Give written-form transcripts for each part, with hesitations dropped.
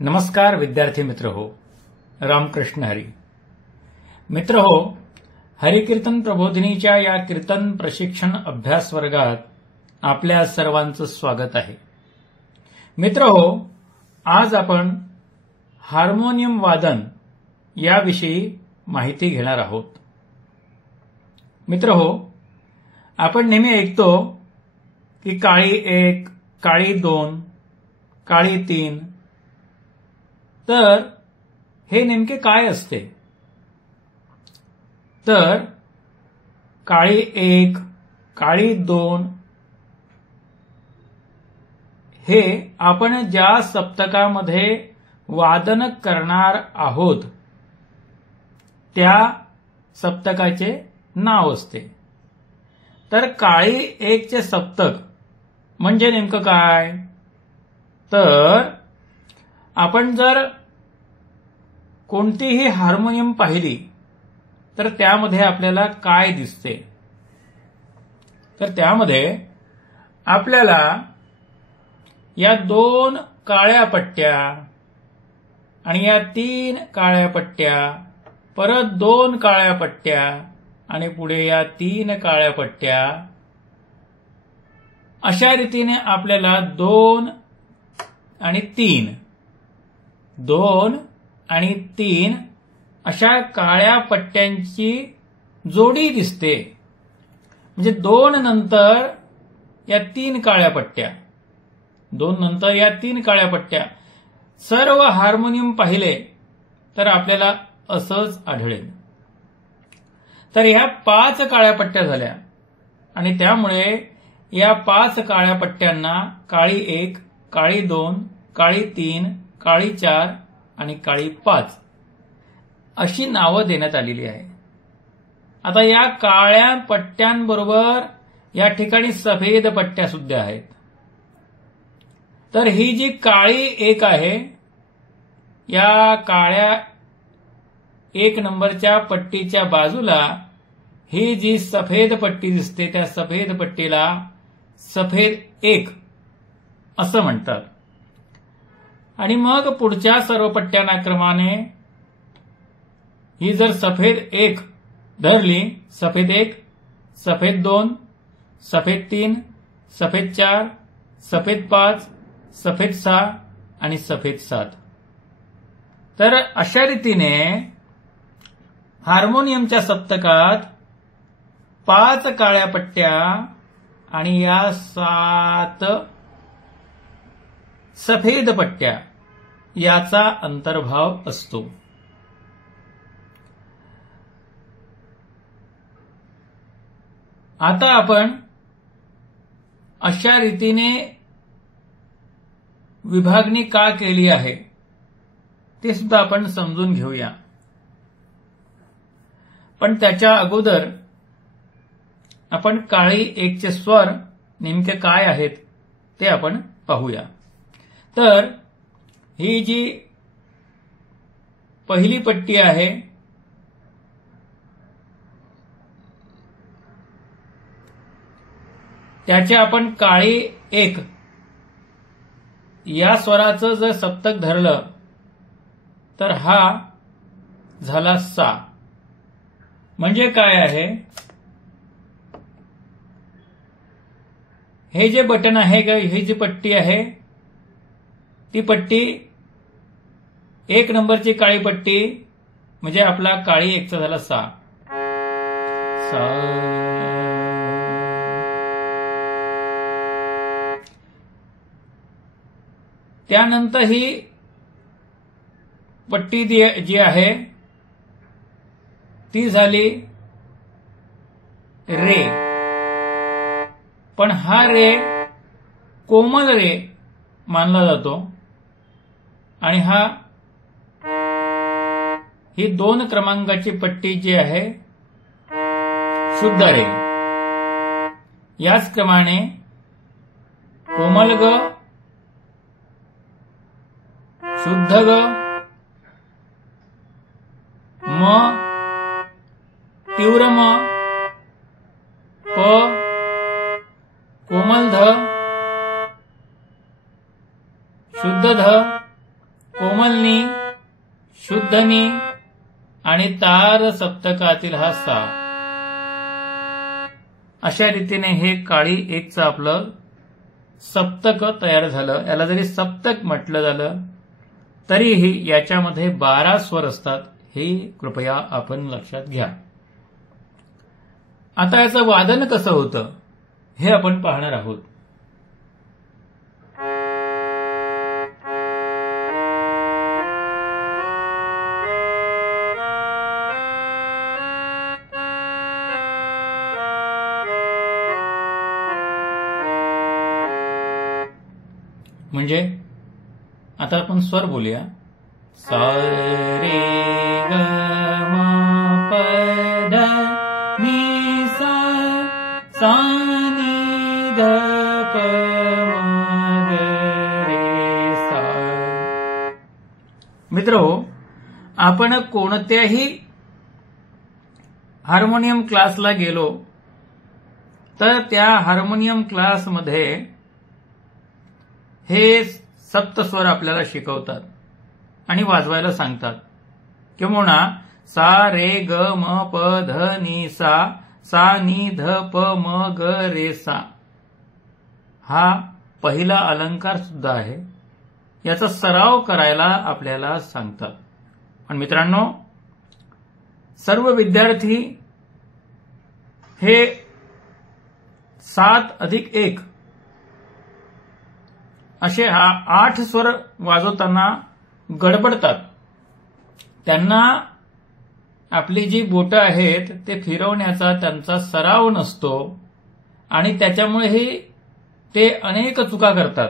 नमस्कार विद्यार्थी मित्र हो, रामकृष्ण हरी मित्र हो. हरिकीर्तन प्रबोधिनीच्या या कीर्तन प्रशिक्षण अभ्यास वर्गात आपल्या सर्वांचं स्वागत आहे. मित्र हो, आज आपण हार्मोनियम वादन याविषयी माहिती घेणार आहोत. मित्र हो, आपण नेहमी ऐकतो की काळी 1, काळी 2, काळी 3. तर हे नेमके काय असते? तर काळी 1, काळी 2 हे आपण ज्या सप्तकामध्ये वादन करणार आहोत त्या सप्तकाचे नाव असते. तर काळी 1 चे सप्तक म्हणजे नेमकं काय? तर आपण जर कोणतीही हार्मोनियम पाहिली तर त्यामध्ये आपल्याला काय दिसते? तर त्यामध्ये आपल्याला या 2 काळ्या पट्ट्या आणि या 3 काळ्या पट्ट्या, परत 2 काळ्या पट्ट्या आणि पुढे या 3 काळ्या पट्ट्या, अशा रीतीने आपल्याला 2 आणि 3 अशा काळ्या पट्ट्यांची जोडी दिसते. म्हणजे 2 नंतर या 3 काळ्या पट्ट्या, 2 नंतर या 3 काळ्या पट्ट्या. सर्व हार्मोनियम पाहिले तर आपल्याला असंच आढळेल. तर ह्या 5 काळ्या पट्ट्या झाल्या आणि त्यामुळे या 5 काळ्या पट्ट्यांना काळी 1, काळी 2, काळी 3, काळी 4 आणि काळी 5 अशी नावं देण्यात आलेली आहे. आता या काळ्या पट्ट्यांबरोबर या ठिकाणी सफेद पट्ट्या सुद्धा आहेत. तर ही जी काळी 1 आहे, या काळ्या 1 नंबरच्या पट्टीच्या बाजूला ही जी सफेद पट्टी दिसते त्या सफेद पट्टीला सफेद 1 असं म्हणतात. आणि मग पुढच्या सर्व पट्ट्यांना क्रमाने ही जर सफेद 1 धरली, सफेद 1, सफेद 2, सफेद 3, सफेद 4, सफेद 5, सफेद 6 आणि सफेद 7. तर अशा रीतीने हार्मोनियमच्या सप्तकात 5 काळ्या पट्ट्या आणि या 7 सफेद पट्ट्या याचा अंतर्भाव असतो. आता आपण अशा रीतीने विभागणी का केली आहे ते सुद्धा आपण समजून घेऊया. पण त्याच्या अगोदर आपण काळी 1 चे स्वर नेमके काय आहेत ते आपण पाहूया. तर ही जी पहिली पट्टी आहे त्याचे आपण काळी 1 या स्वराचं जर सप्तक धरलं तर हा झाला सा. म्हणजे काय आहे? हे जे बटन आहे, ही जी पट्टी आहे ती पट्टी 1 नंबरची काळी पट्टी म्हणजे आपला काळी 1 चा झाला सा. त्यानंतर ही पट्टी जी आहे ती झाली रे. पण हा रे कोमल रे मानला जातो आणि ही 2 क्रमांकाची पट्टी जी आहे शुद्ध रे. याच क्रमाने कोमल ग, शुद्ध ग, म, तीव्र म, प, कोमल ध, शुद्ध ध, कोमल मूर्धनी आणि तार सप्तकातील हा सा, अशा रीतीने हे काळी एकचं आपलं सप्तक तयार झालं. याला जरी सप्तक म्हटलं झालं तरीही याच्यामध्ये 12 स्वर असतात, हे कृपया आपण लक्षात घ्या. आता याचं वादन कसं होतं हे आपण पाहणार आहोत. म्हणजे आता आपण स्वर बोलूया. सा रे ग म प ध नि सा, सा नि ध प म ग रे सा. मित्रहो, आपण कोणत्याही हार्मोनियम क्लासला गेलो तर त्या हार्मोनियम क्लासमध्ये हे सप्तस्वर आपल्याला शिकवतात आणि वाजवायला सांगतात. किंवा सा रे ग म प ध नि सा, सा नि ध प म ग रे सा. हा पहिला अलंकार सुद्धा आहे. याचा सराव करायला आपल्याला सांगतात. पण मित्रांनो, सर्व विद्यार्थी हे 7 अधिक 1 असे 8 स्वर वाजवताना गडबडतात. त्यांना आपली जी बोटं आहेत ते फिरवण्याचा त्यांचा सराव नसतो आणि त्याच्यामुळेही ते अनेक चुका करतात.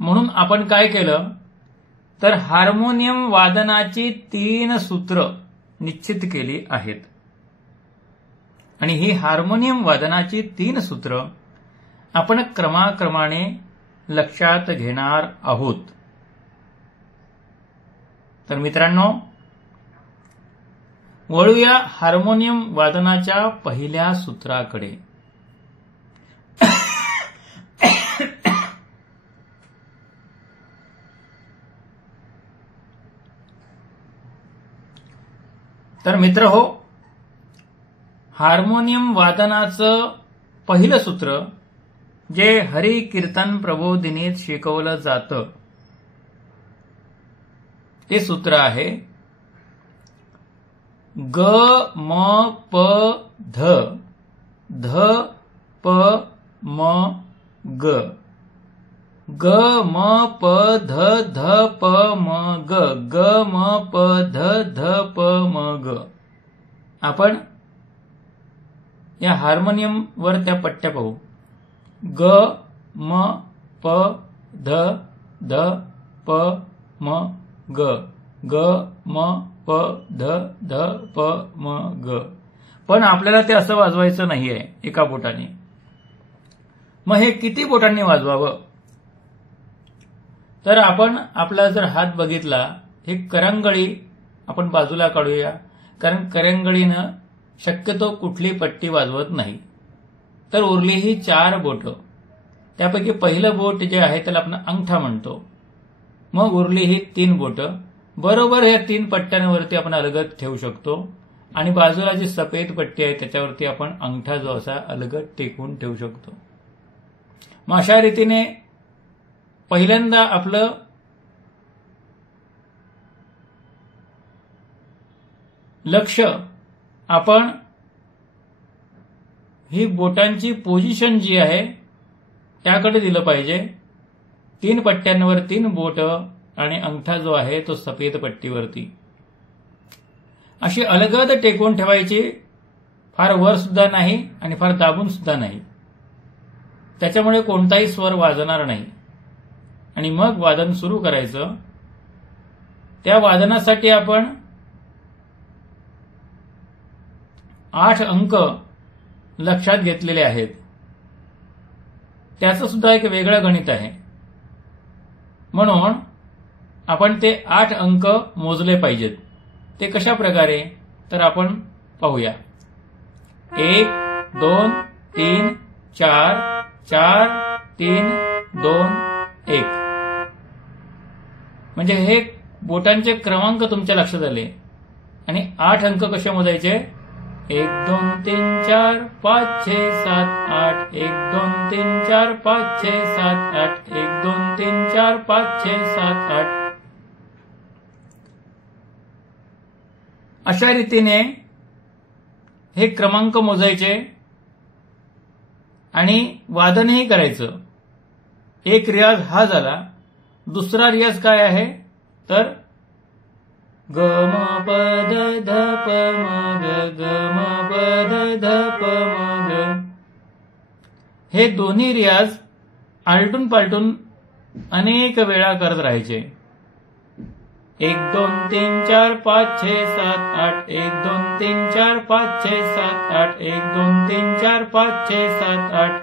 म्हणून आपण काय केलं तर हार्मोनियम वादनाची 3 सूत्र निश्चित केली आहेत. आणि ही हार्मोनियम वादनाची 3 सूत्र आपण क्रमाक्रमाने लक्षात घेणार आहोत. तर मित्रांनो, वळूया हार्मोनियम वादनाच्या पहिल्या सूत्राकडे. तर मित्रहो, हार्मोनियम वादनाचं पहिलं सूत्र जे हरी कीर्तन प्रबोधिनीत शिकवलं जातं ते सूत्र आहे ग म प ध, ध प म ग, ग म प ध ध प म ग, ग म प ध ध प म ग. आपण या हार्मोनियम वर त्या पट्ट्या पाहू. ग म प ध ध प म ग, ग म प ध ध प म ग. पण आपल्याला ते असं वाजवायचं नाहीये एका बोटाने. मग हे किती बोटांनी वाजवावं? तर आपण आपला जर हात बघितला, हे करंगळी आपण बाजूला काढूया, कारण करंगळीनं शक्यतो कुठली पट्टी वाजवत नाही. तर उरली ही 4 बोटं. त्यापैकी पहिलं बोट जे आहे त्याला आपण अंगठा म्हणतो. मग उरली ही 3 बोटं. बरोबर या 3 पट्ट्यांवरती आपण अलगद ठेवू शकतो आणि बाजूला जी सफेद पट्टी आहे त्याच्यावरती आपण अंगठा जो असा अलगद टेकवून ठेवू शकतो. मग अशा रीतीने पहिल्यांदा आपलं लक्ष आपण ही बोटांची पोझिशन जी आहे त्याकडे दिलं पाहिजे. 3 पट्ट्यांवर 3 बोट आणि अंगठा जो आहे तो सफेद पट्टीवरती अशी अलगद टेकवून ठेवायची. फार वर सुद्धा नाही आणि फार दाबून सुद्धा नाही. त्याच्यामुळे कोणताही स्वर वाजणार नाही. आणि मग वादन सुरू करायचं. त्या वादनासाठी आपण 8 अंक लक्षात घेतलेले आहेत. त्याचं सुद्धा एक वेगळं गणित आहे. म्हणून आपण ते 8 अंक मोजले पाहिजेत. ते कशा प्रकारे तर आपण पाहूया. 1 2 3 4 4 3 2 1 म्हणजे हे बोटांचे क्रमांक तुमच्या लक्षात आले आणि 8 अंक कसे मोजायचे? 1 2 3 4 5 6 7 8 1 2 3 4 5 6 7 8 1 2 3 4 5 6 7 8 अशा रीतीने हे क्रमांक मोजायचे आणि वादनही करायचं. एक रियाज हा झाला. दुसरा रियाज काय आहे तर ग म प ध ध प म ग ग म प ध ध प म ग. हे दोन्ही रियाज आलटून पालटून अनेक वेळा करत राहायचे. 1 2 3 4 5 6 7 8 1 2 3 4 5 6 7 8 1 2 3 4 5 6 7 8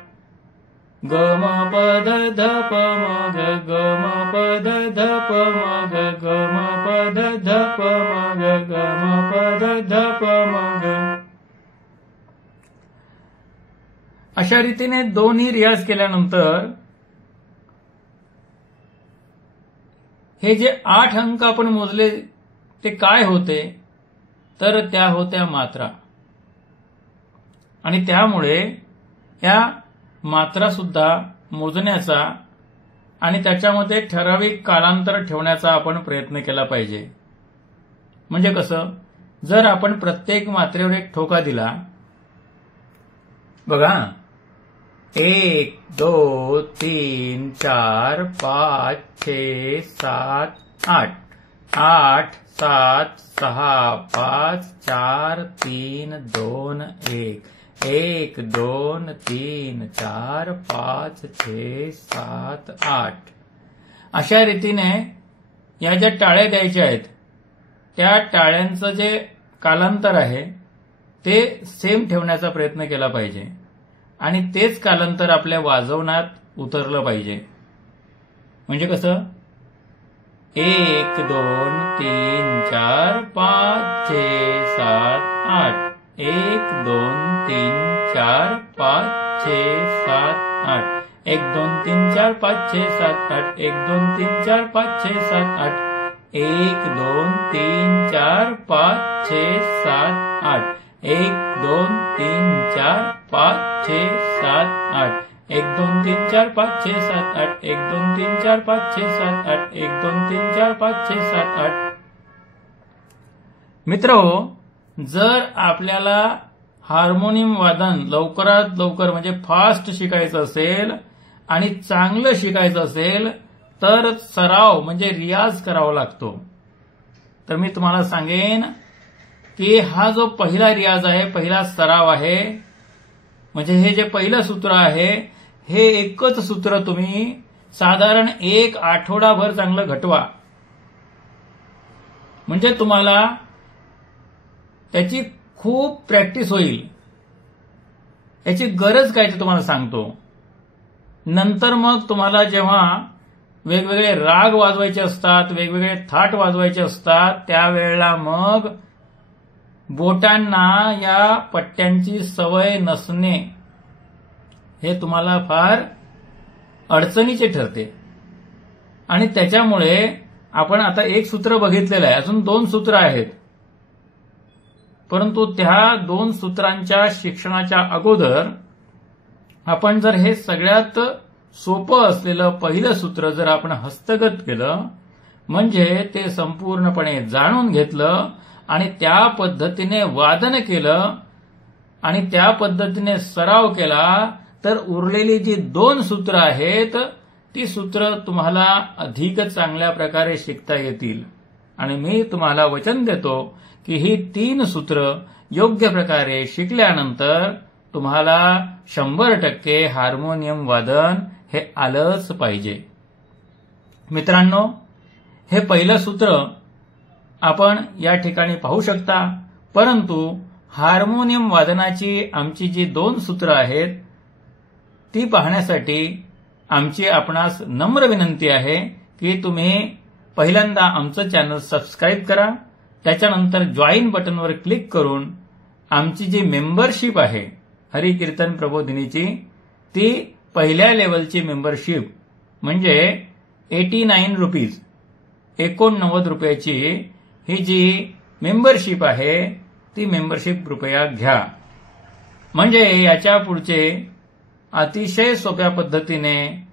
ग म प ध ध प म ग ग म प ध ध प म ग ग म प ध ध प म ग ग म प ध ध प म ग. अशा रीतीने दोन्ही रियाज केल्यानंतर हे जे 8 अंक आपण मोजले ते काय होते तर त्या होत्या मात्रा. आणि त्यामुळे या मात्रा सुद्धा मोजण्याचा आणि त्याच्यामध्ये ठराविक कालांतर ठेवण्याचा आपण प्रयत्न केला पाहिजे. म्हणजे कसं, जर आपण प्रत्येक मात्रेवर एक ठोका दिला, बघा 1 2 3 4 5 6 7 8 8 7 6 5 4 3 2 1 1 2 3 4 5 6 7 8 अशा रीतीने या ज्या टाळ्या द्यायच्या आहेत त्या टाळ्यांचं जे कालांतर आहे ते सेम ठेवण्याचा प्रयत्न केला पाहिजे आणि तेच कालांतर आपल्या वाजवण्यात उतरलं पाहिजे. म्हणजे कसं 1 2 3 4 5 6 7 8 1 2 3 4 5 6 7 8 1 2 3 4 5 6 7 8 1 2 3 4 5 6 7 8 1 2 3 4 5 6 7 8 1 2 3 4 5 6 7 8 1 2 3 4 5 6 7 8 1 2 3 4 5 6 7 8 1 2 3 4 5 6 7 8. मित्रहो, जर आपल्याला हार्मोनियम वादन लवकरात लवकर म्हणजे फास्ट शिकायचं असेल आणि चांगलं शिकायचं असेल तर सराव म्हणजे रियाज करावा लागतो. तर मी तुम्हाला सांगेन की हा जो पहिला रियाज आहे, पहिला सराव आहे, म्हणजे हे जे पहिलं सूत्र आहे हे एकच सूत्र तुम्ही साधारण 1 आठवडाभर चांगलं घटवा. म्हणजे तुम्हाला त्याची खूप प्रॅक्टिस होईल. याची गरज काय ते तुम्हाला सांगतो. नंतर मग तुम्हाला जेव्हा वेगवेगळे राग वाजवायचे असतात, वेगवेगळे थाट वाजवायचे असतात, त्यावेळेला मग बोटांना या पट्ट्यांची सवय नसणे हे तुम्हाला फार अडचणीचे ठरते. आणि त्याच्यामुळे आपण आता एक सूत्र बघितलेलं आहे, अजून 2 सूत्र आहेत. परंतु त्या 2 सूत्रांच्या शिक्षणाच्या अगोदर आपण जर हे सगळ्यात सोपं असलेलं पहिलं सूत्र जर आपण हस्तगत केलं, म्हणजे ते संपूर्णपणे जाणून घेतलं आणि त्या पद्धतीने वादन केलं आणि त्या पद्धतीने सराव केला, तर उरलेली जी 2 सूत्र आहेत ती सूत्र तुम्हाला अधिक चांगल्या प्रकारे शिकता येतील. आणि मी तुम्हाला वचन देतो की ही 3 सूत्र योग्य प्रकारे शिकल्यानंतर तुम्हाला 100% हार्मोनियम वादन हे आलंच पाहिजे. मित्रांनो, हे पहिलं सूत्र आपण या ठिकाणी पाहू शकता. परंतु हार्मोनियम वादनाची आमची जी 2 सूत्र आहेत ती पाहण्यासाठी आमची आपणास नम्र विनंती आहे की तुम्ही पहिल्यांदा आमचं चॅनल सबस्क्राईब करा. त्याच्यानंतर जॉईन बटनवर क्लिक करून आमची जी मेंबरशिप आहे हरिकीर्तन प्रबोधिनीची, ती पहिल्या लेवलची मेंबरशिप म्हणजे 89 रुपीज 89 रुपयाची ही जी मेंबरशिप आहे ती मेंबरशिप कृपया घ्या. म्हणजे याच्या पुढचे अतिशय सोप्या पद्धतीने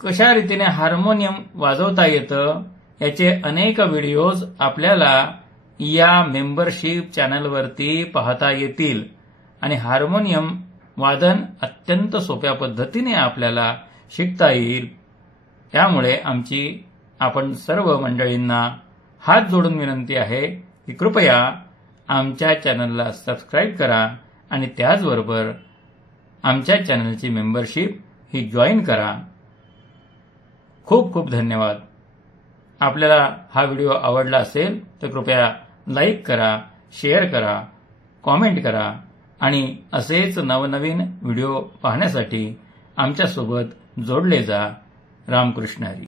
कशा रीतीने हार्मोनियम वाजवता येतं याचे अनेक व्हिडिओज आपल्याला या मेंबरशिप चॅनलवरती पाहता येतील आणि हार्मोनियम वादन अत्यंत सोप्या पद्धतीने आपल्याला शिकता येईल. त्यामुळे आमची आपण सर्व मंडळींना हात जोडून विनंती आहे की कृपया आमच्या चॅनलला सबस्क्राईब करा आणि त्याचबरोबर आमच्या चॅनलची मेंबरशिप ही जॉईन करा. खूप खूप धन्यवाद. आपल्याला हा व्हिडिओ आवडला असेल तर कृपया लाईक करा, शेअर करा, कॉमेंट करा आणि असेच नवनवीन व्हिडिओ पाहण्यासाठी आमच्यासोबत जोडले जा. रामकृष्ण हरी.